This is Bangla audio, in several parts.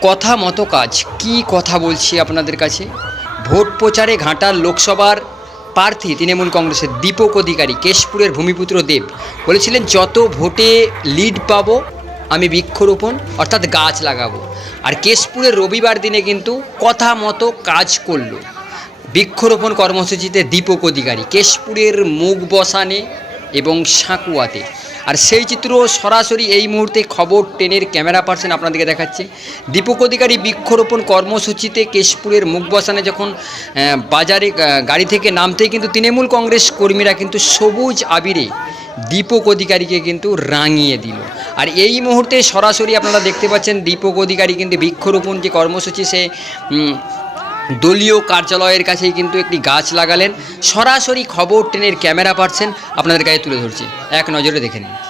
কথা মতো কাজ। কি কথা বলছি আপনাদের কাছে? ভোট প্রচারে ঘাটাল লোকসভার প্রার্থী তৃণমূল কংগ্রেসের দীপক অধিকারী, কেশপুরের ভূমিপুত্র দেব, বলেছিলেন, যত ভোটে লিড পাব, আমি বৃক্ষরোপণ, অর্থাৎ গাছ লাগাবো। আর কেশপুরের রবিবার দিনে কিন্তু কথা মতো কাজ করল। বৃক্ষরোপণ কর্মসূচিতে দীপক অধিকারী, কেশপুরের মুখ বসানে এবং সাঁকুয়াতে। আর সেই চিত্র সরাসরি এই মুহূর্তে খবর টেনের ক্যামেরা পার্সন আপনাদেরকে দেখাচ্ছে। দীপক অধিকারী বৃক্ষরোপণ কর্মসূচিতে কেশপুরের মুখ বসানে যখন বাজারে গাড়ি থেকে নামতেই কিন্তু তৃণমূল কংগ্রেস কর্মীরা কিন্তু সবুজ আবিরে দীপক অধিকারীকে কিন্তু রাঙিয়ে দিল। আর এই মুহূর্তে সরাসরি আপনারা দেখতে পাচ্ছেন দীপক অধিকারী কিন্তু বৃক্ষরোপণ যে কর্মসূচি সে দলীয় কার্যালয়ের কাছেই কিন্তু একটি গাছ লাগালেন। সরাসরি খবর ট্রেনের ক্যামেরা পারছেন। আপনাদের কাছে তুলে ধরছি। এক নজরে দেখে নিন।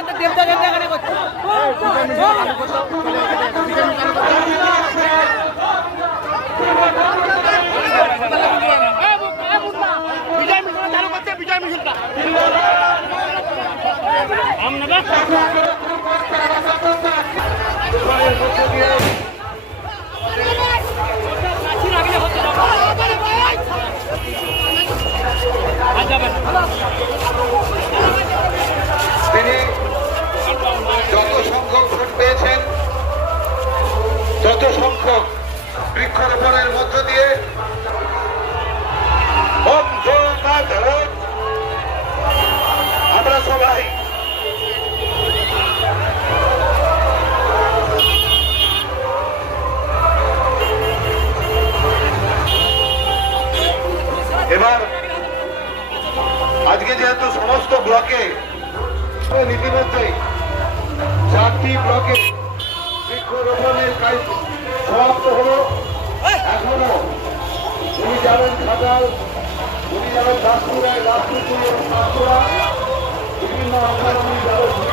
ক্যামেরা করতে সংখ্যক বৃক্ষরোপণের মধ্য দিয়ে আমরা সবাই এবার আজকে যেহেতু সমস্ত ব্লকে ইতিমধ্যেই চারটি ব্লকে বৃক্ষরোপণের কাজ সমাপ্ত হলো। এখনও উনি যাবেন খাটাল উনি যাবেন দাসপুরায় দাসপুর এবং বিভিন্ন অঞ্চলে উনি যাবেন।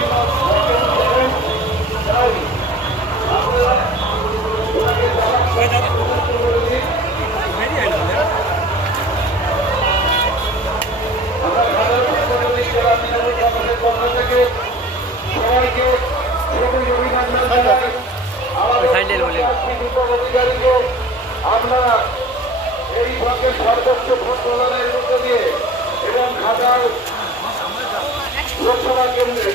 সর্বোচ্চ ভোট দিয়ে এবং খাটাল লোকসভা কেন্দ্রে